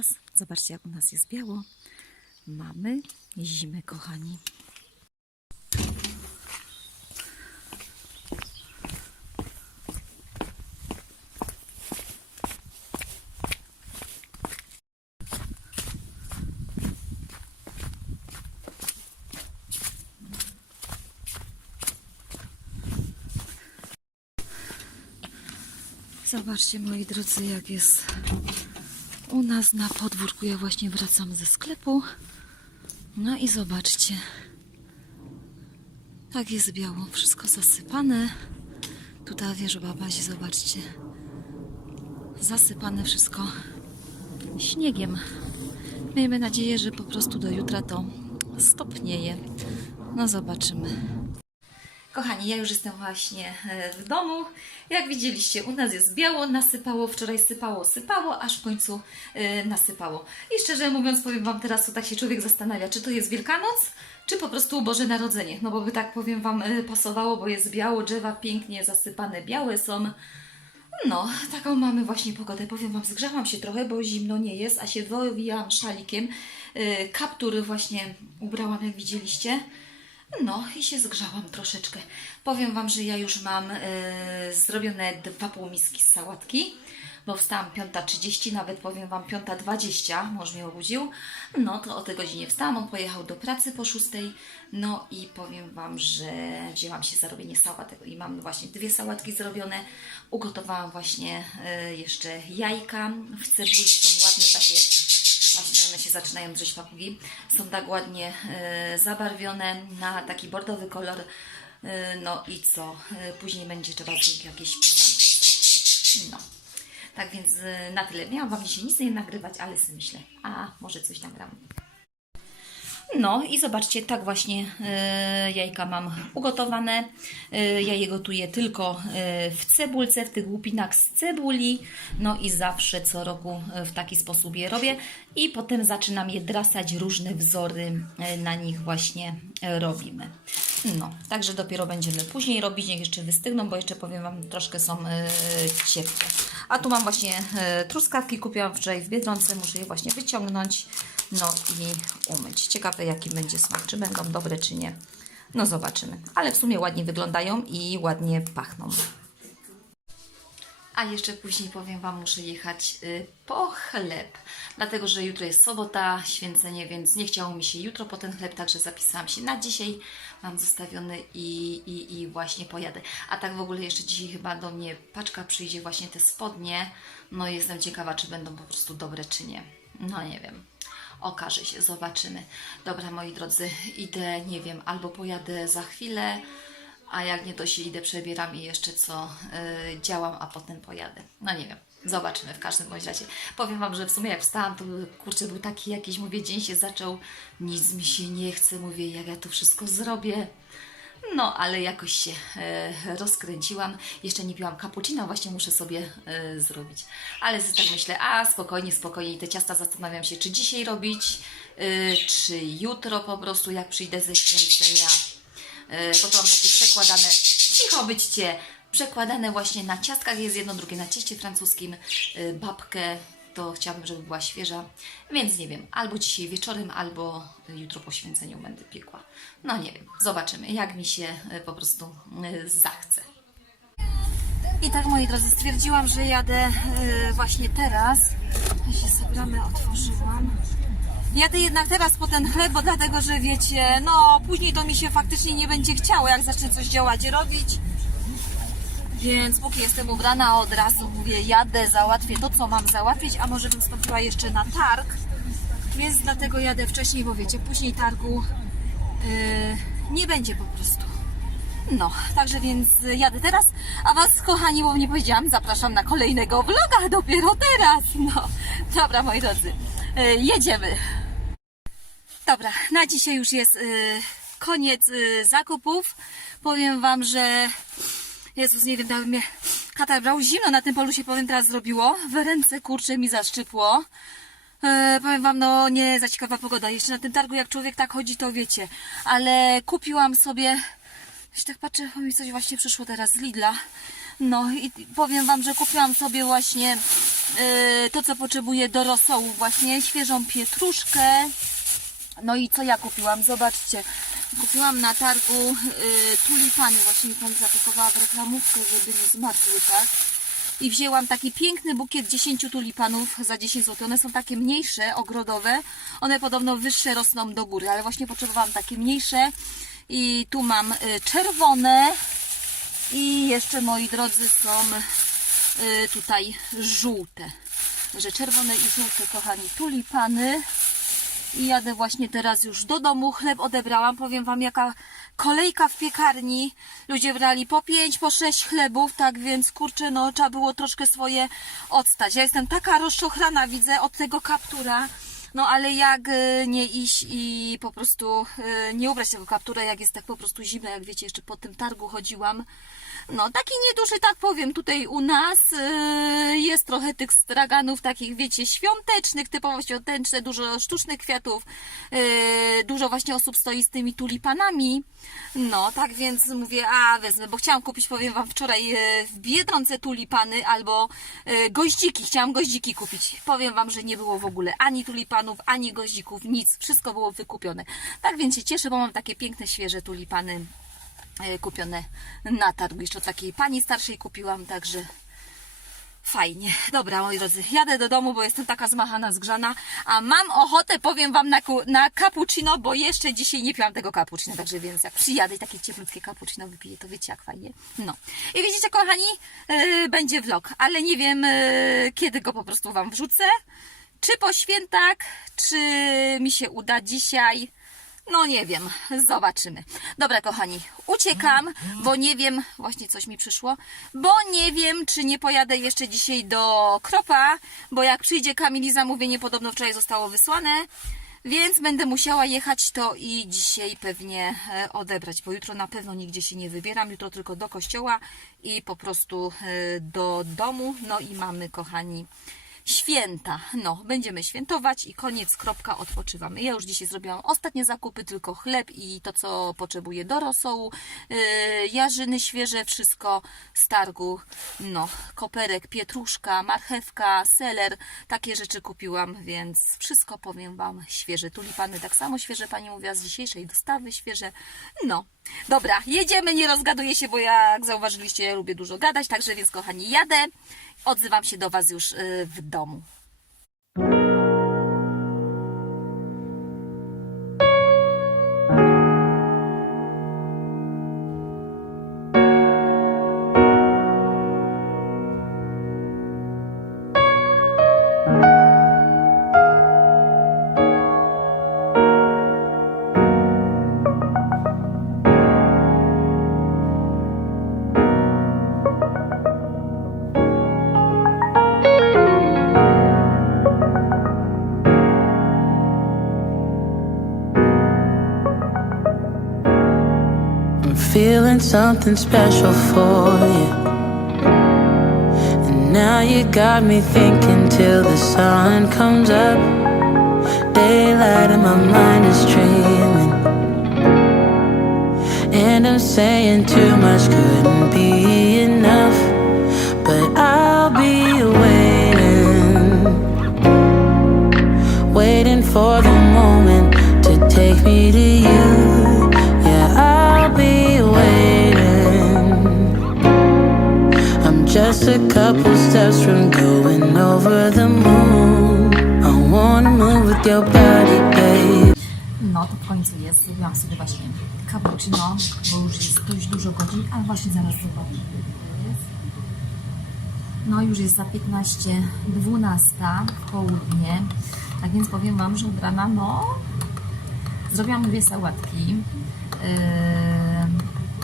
Was. Zobaczcie, jak u nas jest biało. Mamy zimę, kochani. Zobaczcie, moi drodzy, jak jest u nas na podwórku. Ja właśnie wracam ze sklepu. No i zobaczcie. Tak jest biało, wszystko zasypane. Tutaj wieżba bazie, zobaczcie. Zasypane wszystko śniegiem. Miejmy nadzieję, że po prostu do jutra to stopnieje. No zobaczymy. Kochani, ja już jestem właśnie e, w domu. Jak widzieliście, u nas jest biało, nasypało, wczoraj sypało, sypało, aż w końcu e, nasypało. I szczerze mówiąc, powiem Wam teraz, to tak się człowiek zastanawia, czy to jest Wielkanoc, czy po prostu Boże Narodzenie. No bo by tak powiem Wam e, pasowało, bo jest biało, drzewa pięknie zasypane, białe są. No, taką mamy właśnie pogodę. Powiem Wam, zgrzałam się trochę, bo zimno nie jest, a się wywijałam szalikiem. Kaptur właśnie ubrałam, jak widzieliście. No i się zgrzałam troszeczkę. Powiem Wam, że ja już mam e, zrobione dwa pół miski z sałatki, bo wstałam 5.30, nawet powiem Wam 5.20, mąż mnie obudził. No to o tej godzinie wstałam, on pojechał do pracy po 6. No i powiem Wam, że wzięłam się za robienie sałatek i mam właśnie dwie sałatki zrobione. Ugotowałam właśnie e, jeszcze jajka w cebuli, są ładne takie one się zaczynają drzeć papugi. Są tak ładnie e, zabarwione na taki bordowy kolor. E, no i co? E, później będzie trzeba zrobić jakieś pisanki. No. Tak więc na tyle. Miałam Wam dzisiaj nic nie nagrywać, ale sobie myślę, a może coś nagram. No i zobaczcie, tak właśnie e, jajka mam ugotowane. E, ja je gotuję tylko e, w cebulce, w tych łupinach z cebuli. No i zawsze co roku w taki sposób je robię. I potem zaczynam je drasać, różne wzory na nich właśnie robimy. No, także dopiero będziemy później robić, niech jeszcze wystygną, bo jeszcze powiem Wam, troszkę są ciepłe. A tu mam właśnie truskawki, kupiłam wczoraj w Biedronce, muszę je właśnie wyciągnąć, no i umyć. Ciekawe jaki będzie smak, czy będą dobre, czy nie. No zobaczymy. Ale w sumie ładnie wyglądają i ładnie pachną. A jeszcze później powiem Wam, muszę jechać y, po chleb, dlatego że jutro jest sobota, święcenie, więc nie chciało mi się jutro po ten chleb, także zapisałam się na dzisiaj. Mam zostawiony i, i, i właśnie pojadę. A tak w ogóle jeszcze dzisiaj chyba do mnie paczka przyjdzie właśnie te spodnie. No jestem ciekawa, czy będą po prostu dobre, czy nie. No nie wiem. Okaże się, zobaczymy. Dobra, moi drodzy, idę, nie wiem, albo pojadę za chwilę, a jak nie, to się idę, przebieram i jeszcze co y, działam, a potem pojadę. No nie wiem. Zobaczymy w każdym bądź razie. Powiem Wam, że w sumie jak wstałam, to kurczę, był taki jakiś, mówię, dzień się zaczął, nic mi się nie chce, mówię, jak ja to wszystko zrobię. No, ale jakoś się e, rozkręciłam. Jeszcze nie piłam cappuccino, właśnie muszę sobie e, zrobić. Ale sobie tak myślę, a spokojnie, spokojnie. I te ciasta zastanawiam się, czy dzisiaj robić, e, czy jutro po prostu, jak przyjdę ze święcenia. E, bo to mam takie przekładane, cicho byćcie, przekładane właśnie na ciastkach, jest jedno, drugie na cieście francuskim, e, babkę, to chciałabym, żeby była świeża, więc nie wiem, albo dzisiaj wieczorem, albo jutro po święceniu będę piekła. No nie wiem, zobaczymy, jak mi się e, po prostu e, zachce. I tak, moi drodzy, stwierdziłam, że jadę e, właśnie teraz. Ja się sobie otworzyłam. Jadę jednak teraz po ten chleb, bo dlatego, że wiecie, no później to mi się faktycznie nie będzie chciało, jak zacznę coś działać robić. Więc póki jestem ubrana, od razu mówię, jadę, załatwię to, co mam załatwić, a może bym skoczyła jeszcze na targ. Więc dlatego jadę wcześniej, bo wiecie, później targu yy, nie będzie po prostu. No, także więc jadę teraz, a Was, kochani, bo nie powiedziałam, zapraszam na kolejnego vloga dopiero teraz. No, dobra, moi drodzy, yy, jedziemy. Dobra, na dzisiaj już jest yy, koniec yy, zakupów. Powiem Wam, że Jezus, nie wiem, dałby mnie katar brał. Zimno na tym polu się powiem teraz zrobiło. W ręce kurczę mi zaszczypło. E, powiem wam, no nie za ciekawa pogoda. Jeszcze na tym targu jak człowiek tak chodzi, to wiecie. Ale kupiłam sobie, jeśli tak patrzę, mi coś właśnie przyszło teraz z Lidla. No i powiem wam, że kupiłam sobie właśnie yy, to, co potrzebuję do rosołu właśnie, świeżą pietruszkę. No i co ja kupiłam? Zobaczcie, kupiłam na targu yy, tulipany, właśnie mi pani zapakowała w reklamówkę, żeby nie zmarzły, tak? I wzięłam taki piękny bukiet 10 tulipanów za 10 zł. One są takie mniejsze, ogrodowe. One podobno wyższe rosną do góry, ale właśnie potrzebowałam takie mniejsze. I tu mam y, czerwone. I jeszcze, moi drodzy, są y, tutaj żółte. Że czerwone i żółte, kochani, tulipany. I jadę właśnie teraz już do domu. Chleb odebrałam. Powiem Wam, jaka kolejka w piekarni. Ludzie brali po 5, po 6 chlebów, tak więc kurczę, no trzeba było troszkę swoje odstać. Ja jestem taka rozczochrana, widzę, od tego kaptura. No ale jak y, nie iść i po prostu y, nie ubrać tego kaptura, jak jest tak po prostu zimno, jak wiecie, jeszcze po tym targu chodziłam. No taki nieduży, tak powiem, tutaj u nas y, jest trochę tych straganów takich, wiecie, świątecznych, typowo świąteczne, dużo sztucznych kwiatów, dużo właśnie osób stoi z tymi tulipanami. No, tak więc mówię, a wezmę, bo chciałam kupić, powiem Wam, wczoraj y, w Biedronce tulipany albo y, goździki, chciałam goździki kupić. Powiem Wam, że nie było w ogóle ani tulipanów, ani goździków, nic, wszystko było wykupione. Tak więc się cieszę, bo mam takie piękne, świeże tulipany e, kupione na targu. Jeszcze od takiej pani starszej kupiłam, także fajnie. Dobra, moi drodzy, jadę do domu, bo jestem taka zmachana, zgrzana, a mam ochotę, powiem Wam, na, na cappuccino, bo jeszcze dzisiaj nie piłam tego cappuccino, także więc jak przyjadę i takie cieplutkie cappuccino wypiję, to wiecie jak fajnie. No. I widzicie, kochani, e, będzie vlog, ale nie wiem, e, kiedy go po prostu Wam wrzucę. Czy po świętach, czy mi się uda dzisiaj. No nie wiem, zobaczymy. Dobra, kochani, uciekam, bo nie wiem, właśnie coś mi przyszło, bo nie wiem, czy nie pojadę jeszcze dzisiaj do Kropa, bo jak przyjdzie Kamil i zamówienie podobno wczoraj zostało wysłane, więc będę musiała jechać to i dzisiaj pewnie e, odebrać, bo jutro na pewno nigdzie się nie wybieram, jutro tylko do kościoła i po prostu e, do domu. No i mamy, kochani, święta. No, będziemy świętować i koniec, kropka, odpoczywamy. Ja już dzisiaj zrobiłam ostatnie zakupy, tylko chleb i to, co potrzebuję do rosołu, yy, jarzyny świeże, wszystko z targu. No, koperek, pietruszka, marchewka, seler, takie rzeczy kupiłam, więc wszystko powiem Wam świeże. Tulipany tak samo świeże, Pani mówiła, z dzisiejszej dostawy świeże. No, dobra, jedziemy, nie rozgaduję się, bo jak zauważyliście, ja lubię dużo gadać, także więc kochani, jadę. Odzywam się do Was już y, w domu. Feeling something special for you. And now you got me thinking till the sun comes up. Daylight and my mind is dreaming. And I'm saying too much couldn't be enough. But I'll be waiting, waiting for the moment to take me to ale właśnie zaraz zobaczę. No już jest za 15, 12 w południe. Tak więc powiem Wam, że od rana no zrobiłam dwie sałatki. Yy,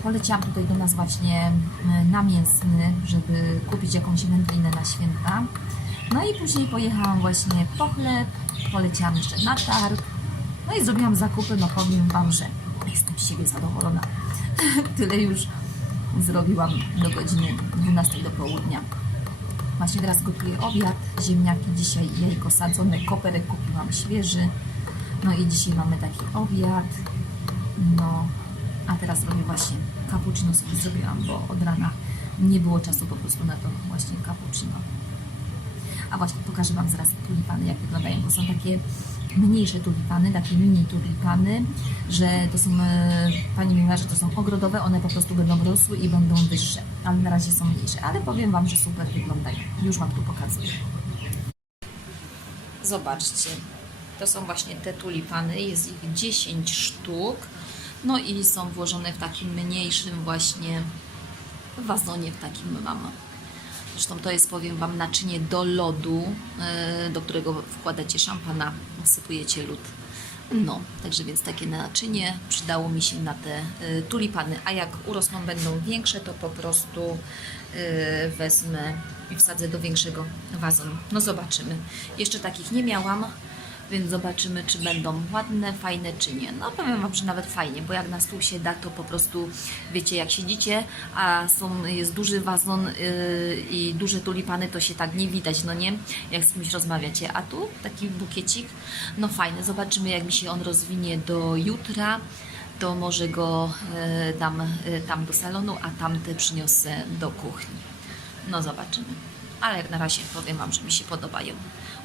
poleciałam tutaj do nas właśnie yy, na mięsny, żeby kupić jakąś wędlinę na święta. No i później pojechałam właśnie po chleb, poleciałam jeszcze na targ. No i zrobiłam zakupy, no powiem Wam, że jestem z siebie zadowolona. Tyle już zrobiłam do godziny 12 do południa. Właśnie teraz gotuję obiad, ziemniaki dzisiaj, jajko sadzone, koperek kupiłam świeży. No i dzisiaj mamy taki obiad. No, a teraz robię właśnie cappuccino sobie zrobiłam, bo od rana nie było czasu po prostu na to właśnie cappuccino. A właśnie, pokażę Wam zaraz tulipany, jak wyglądają. To są takie mniejsze tulipany, takie mini tulipany, że to są, e, Pani mówiła, że to są ogrodowe, one po prostu będą rosły i będą wyższe, ale na razie są mniejsze. Ale powiem Wam, że super wyglądają. Już Wam tu pokazuję. Zobaczcie, to są właśnie te tulipany, jest ich 10 sztuk, no i są włożone w takim mniejszym właśnie wazonie, w takim mam. Zresztą to jest, powiem Wam, naczynie do lodu, e, do którego wkładacie szampana, wsypujecie lód. No, także więc takie naczynie przydało mi się na te e, tulipany, a jak urosną, będą większe, to po prostu e, wezmę i wsadzę do większego wazonu. No zobaczymy. Jeszcze takich nie miałam, więc zobaczymy, czy będą ładne, fajne, czy nie. No powiem Wam, że nawet fajnie, bo jak na stół się da, to po prostu wiecie, jak siedzicie, a są, jest duży wazon yy, i duże tulipany, to się tak nie widać, no nie? Jak z kimś rozmawiacie. A tu taki bukiecik, no fajny. Zobaczymy, jak mi się on rozwinie do jutra. To może go yy, dam yy, tam do salonu, a tamte przyniosę do kuchni. No zobaczymy. Ale jak na razie powiem Wam, że mi się podobają.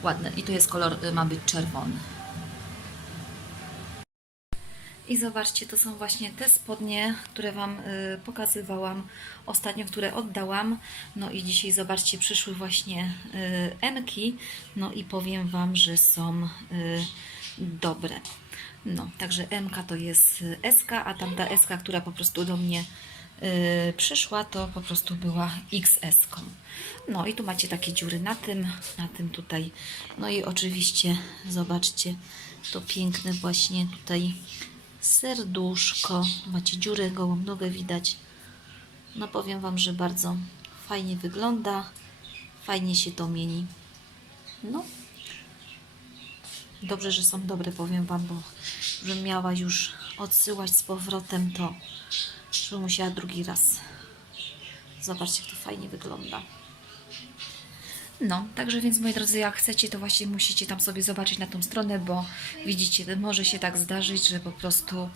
Ładne. I to jest kolor, y, ma być czerwony. I zobaczcie, to są właśnie te spodnie, które Wam y, pokazywałam ostatnio, które oddałam. No i dzisiaj zobaczcie, przyszły właśnie y, Enki. No i powiem Wam, że są y, dobre. No, także MK to jest y, SK, a tamta SK, która po prostu do mnie y, przyszła, to po prostu była XS-ką. No i tu macie takie dziury na tym, na tym tutaj. No i oczywiście zobaczcie, to piękne właśnie tutaj serduszko. Macie dziurę, gołą nogę widać. No powiem Wam, że bardzo fajnie wygląda. Fajnie się to mieni. No. Dobrze, że są dobre, powiem Wam, bo żebym miała już odsyłać z powrotem, to żebym musiała drugi raz. Zobaczcie, jak to fajnie wygląda. No, także więc moi drodzy, jak chcecie, to właśnie musicie tam sobie zobaczyć na tą stronę, bo widzicie, może się tak zdarzyć, że po prostu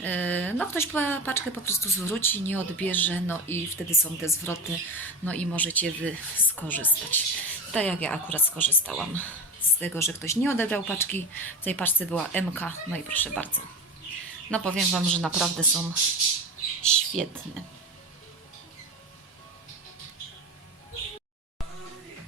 yy, no ktoś pa- paczkę po prostu zwróci, nie odbierze, no i wtedy są te zwroty, no i możecie wy skorzystać. Tak jak ja akurat skorzystałam z tego, że ktoś nie odebrał paczki, w tej paczce była MK, no i proszę bardzo. No powiem Wam, że naprawdę są świetne.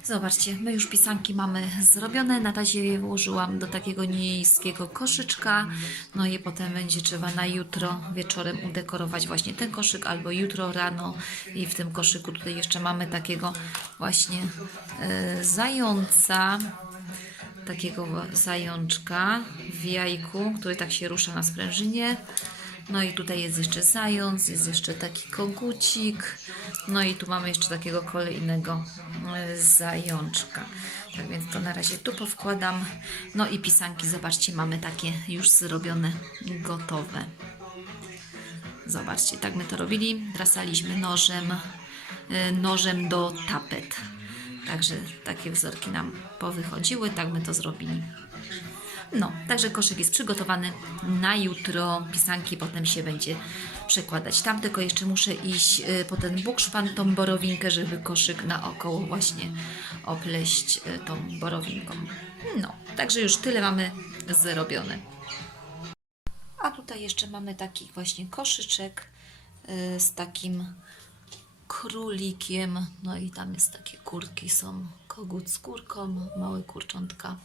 Zobaczcie, my już pisanki mamy zrobione. Na razie je włożyłam do takiego niskiego koszyczka. No i potem będzie trzeba na jutro wieczorem udekorować właśnie ten koszyk albo jutro rano. I w tym koszyku tutaj jeszcze mamy takiego właśnie e, zająca. Takiego zajączka w jajku, który tak się rusza na sprężynie. No i tutaj jest jeszcze zając, jest jeszcze taki kogucik. No i tu mamy jeszcze takiego kolejnego e, zajączka. Tak więc to na razie tu powkładam. No i pisanki, zobaczcie, mamy takie już zrobione, gotowe. Zobaczcie, tak my to robili. Drasaliśmy nożem, e, nożem do tapet. Także takie wzorki nam powychodziły, tak my to zrobili. No, także koszyk jest przygotowany na jutro. Pisanki potem się będzie przekładać. Tam tylko jeszcze muszę iść y, po ten bukszpan, tą borowinkę, żeby koszyk naokoło właśnie opleść y, tą borowinką. No, także już tyle mamy zrobione. A tutaj jeszcze mamy taki właśnie koszyczek y, z takim królikiem. No i tam jest takie kurki, są kogut z kurką, małe kurczątka.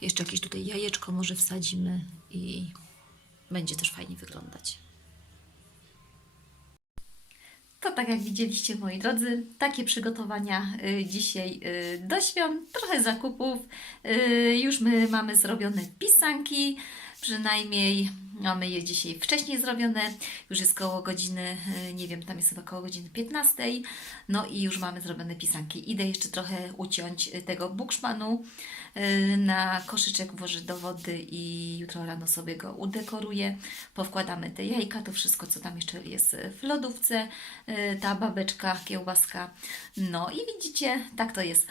Jeszcze jakieś tutaj jajeczko może wsadzimy i będzie też fajnie wyglądać. To tak jak widzieliście moi drodzy, takie przygotowania y, dzisiaj y, do świąt, trochę zakupów. Y, już my mamy zrobione pisanki, przynajmniej mamy je dzisiaj wcześniej zrobione. Już jest koło godziny, nie wiem, tam jest chyba koło godziny 15. No i już mamy zrobione pisanki. Idę jeszcze trochę uciąć tego bukszmanu na koszyczek, włożę do wody i jutro rano sobie go udekoruję. Powkładamy te jajka, to wszystko, co tam jeszcze jest w lodówce, y, ta babeczka, kiełbaska. No i widzicie, tak to jest.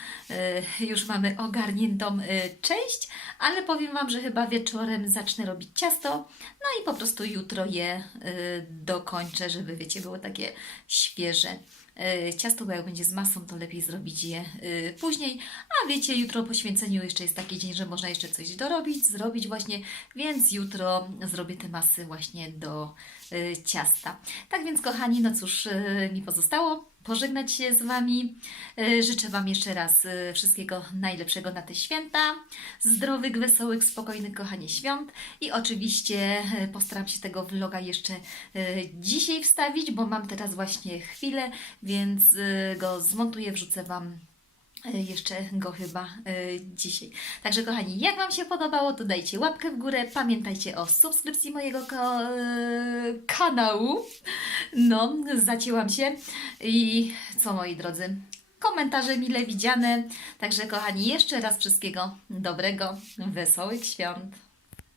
Y, Już mamy ogarniętą y, część, ale powiem Wam, że chyba wieczorem zacznę robić ciasto, no i po prostu jutro je y, dokończę, żeby wiecie, było takie świeże. E, ciasto, bo jak będzie z masą, to lepiej zrobić je e, później. A wiecie, jutro po święceniu jeszcze jest taki dzień, że można jeszcze coś dorobić, zrobić właśnie, więc jutro zrobię te masy właśnie do e, ciasta. Tak więc, kochani, no cóż, mi pozostało pożegnać się z Wami. E, Życzę Wam jeszcze raz e, wszystkiego najlepszego na te święta. Zdrowych, wesołych, spokojnych, kochanie świąt. I oczywiście e, postaram się tego vloga jeszcze dzisiaj wstawić, bo mam teraz właśnie chwilę, więc go zmontuję, wrzucę Wam jeszcze go chyba e, dzisiaj. Także kochani, jak Wam się podobało, to dajcie łapkę w górę. Pamiętajcie o subskrypcji mojego e, kanału. No, zacięłam się. I co moi drodzy? Komentarze mile widziane. Także kochani, jeszcze raz wszystkiego dobrego, wesołych świąt.